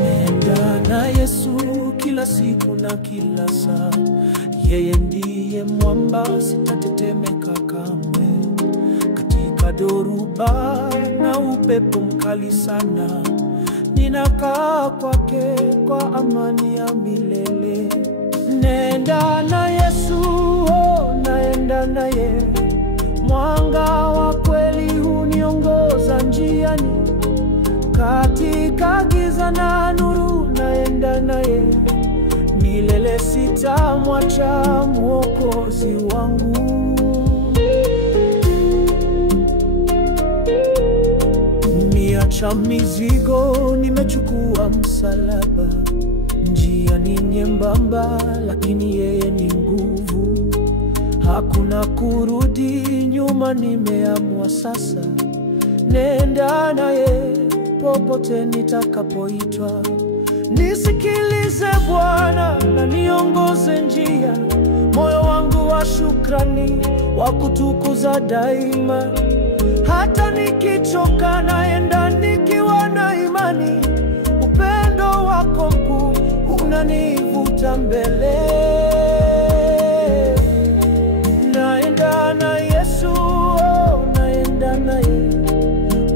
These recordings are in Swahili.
Nenda na Yesu kila siku na kila saa, yeye ndiye mwamba, sitatetemeka kamwe. Katika dhoruba na upepo mkali sana, ninakaa kwake kwa amani ya milele. Nenda na Yesu, oh, naenda naye, mwanga wa kweli huniongoza njiani. Katika giza na nuru naenda naye, milele sitamwacha Mwokozi wangu. Niacha mizigo, nimechukua msalaba. Njia ni nyembamba, lakini yeye ni nguvu. Hakuna kurudi nyuma, nimeamua sasa. Nenda naye popote nitakapoitwa. Nisikilize Bwana na niongoze njia, moyo wangu wa shukrani wa kutukuza daima. Hata nikichoka naenda nikiwa na imani, upendo wako mkuu unanivuta mbele. Naenda na Yesu, oh, naenda naye,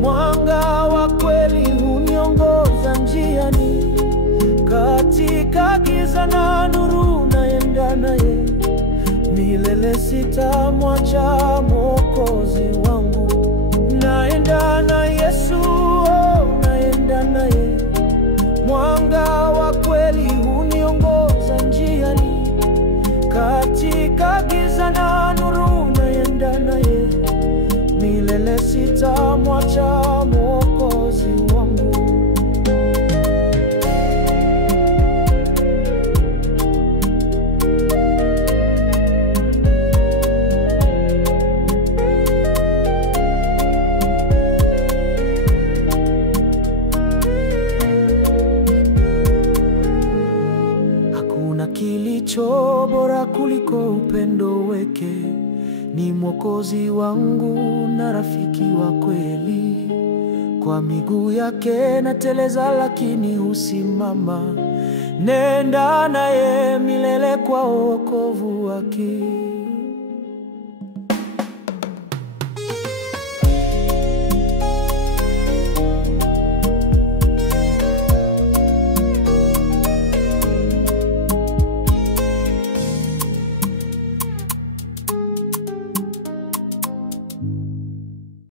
mwanga wa kweli huniongoza njiani. Katika giza na nuru naenda naye, milele sitamwacha Mwokozi wangu. Naenda na Yesu, oh, naenda naye, mwanga wa kweli huniongoza njiani. Katika giza na nuru naenda naye, milele sitamwacha Mwokozi wangu. Hakuna kilicho bora kuliko upendo wake. Ni Mwokozi wangu na rafiki wa kweli. Kwa miguu yake nateleza, lakini husimama. Nenda naye milele kwa wokovu wake.